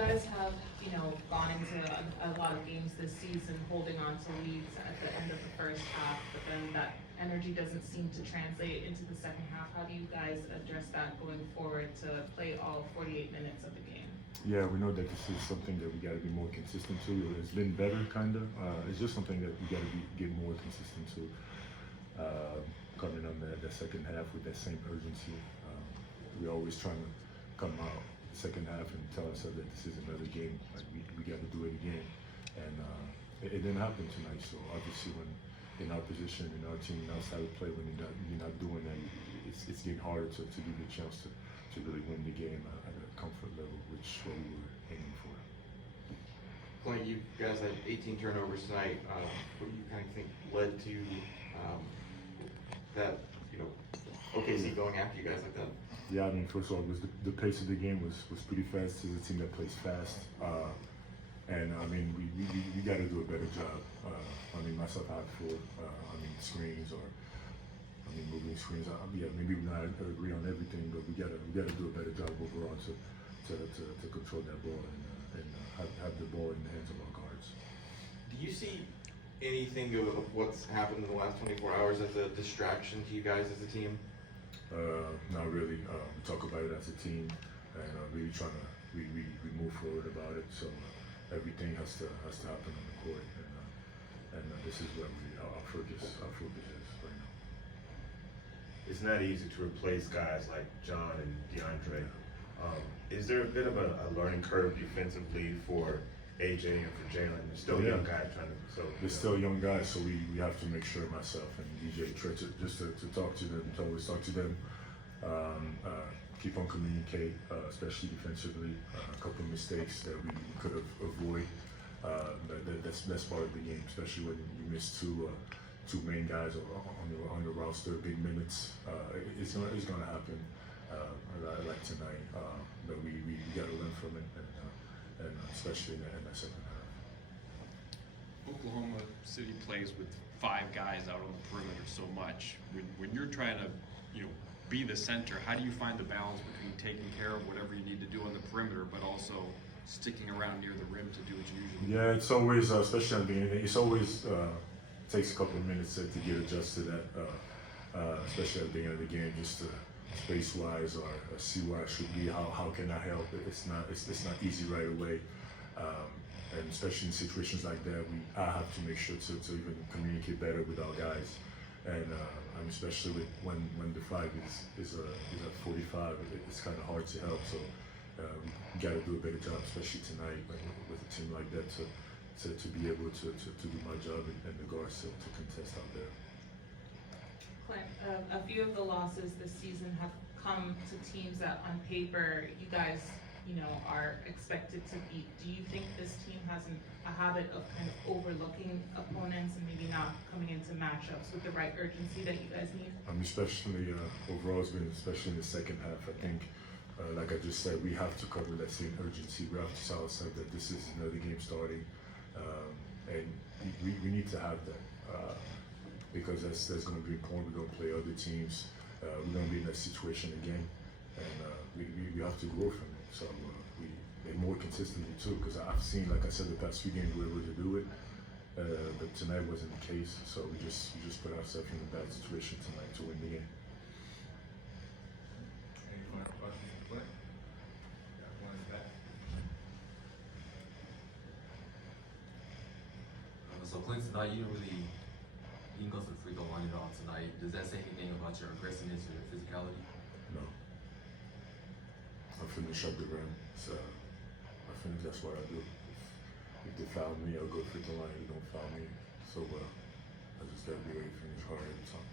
guys have, gone into a lot of games this season holding on to leads at the end of the first half, but then that energy doesn't seem to translate into the second half. How do you guys address that going forward to play all 48 minutes of the game? Yeah, we know that this is something that we got to be more consistent to. It's been better, kind of. It's just something that we got to get more consistent to. Coming on the second half with that same urgency. We're always trying to come out the second half and tell ourselves that this is another game. Like we got to do it again, and it didn't happen tonight. So obviously, when in our position, in our team, outside of play, when you're not doing that, it's getting harder to give you a chance to really win the game at a comfort level, which is what we were aiming for. Clint, you guys had 18 turnovers tonight. What do you kind of think led to that? OKC going after you guys like that? Yeah, I mean, first of all, the pace of the game was pretty fast. It's a team that plays fast, and I mean, we got to do a better job. I mean, myself out for screens or moving screens. Yeah, maybe we not agree on everything, but we gotta do a better job overall to control that ball and have the ball in the hands of our guards. Do you see anything of what's happened in the last 24 hours as a distraction to you guys as a team? Not really. We talk about it as a team and really trying to we move forward about it. So everything has to happen on the court, and this is where our focus is right now. It's not easy to replace guys like John and DeAndre. Is there a bit of a learning curve defensively for AJ and for Jalen? They're still young guys trying to. They're still young guys, so we have to make sure myself and DJ try to talk to them, to always talk to them. Keep on communicate, especially defensively. A couple of mistakes that we could have avoided. That's part of the game, especially when you miss two main guys on your roster, big minutes. It's gonna happen. Like tonight, but we got to learn from it, and especially in that second half. Oklahoma City plays with 5 guys out on the perimeter so much. When you're trying to, be the center, how do you find the balance between taking care of whatever you need to do on the perimeter, but also sticking around near the rim to do what you usually do? Yeah, it's always, especially at the beginning, it's always takes a couple of minutes to get adjusted to that, especially at the beginning of the game, just to space-wise or see where I should be. How can I help? It's not easy right away. And especially in situations like that, I have to make sure to even communicate better with our guys, and especially when the 5 is at 45, it's kind of hard to help. So we got to do a better job, especially tonight with a team like that, to be able to do my job and the guards to contest out there. Clint, a few of the losses this season have come to teams that on paper you guys are expected to beat. Do you think this team has a habit of kind of overlooking opponents and maybe not coming into matchups with the right urgency that you guys need? Especially overall, it's been especially in the second half. I think, like I just said, we have to cover that same urgency. We have to tell ourselves that this is another game starting, and we need to have that because that's going to be important. We're going to play other teams. We're going to be in that situation again, and we have to grow from it. So and more consistently too, because I've seen, like I said, the past few games we were able to do it, but tonight wasn't the case. So we just put ourselves in a bad situation tonight to win the game. Any final questions for Clint? Got one in the back. So Clint, tonight you didn't go to the free throw line at all tonight. Does that say anything about your aggressiveness or your physicality? No. I finish up the rim, so I think that's what I do. If they foul me, I'll go free throw line. If they don't foul me, so I just gotta be ready to finish hard every time.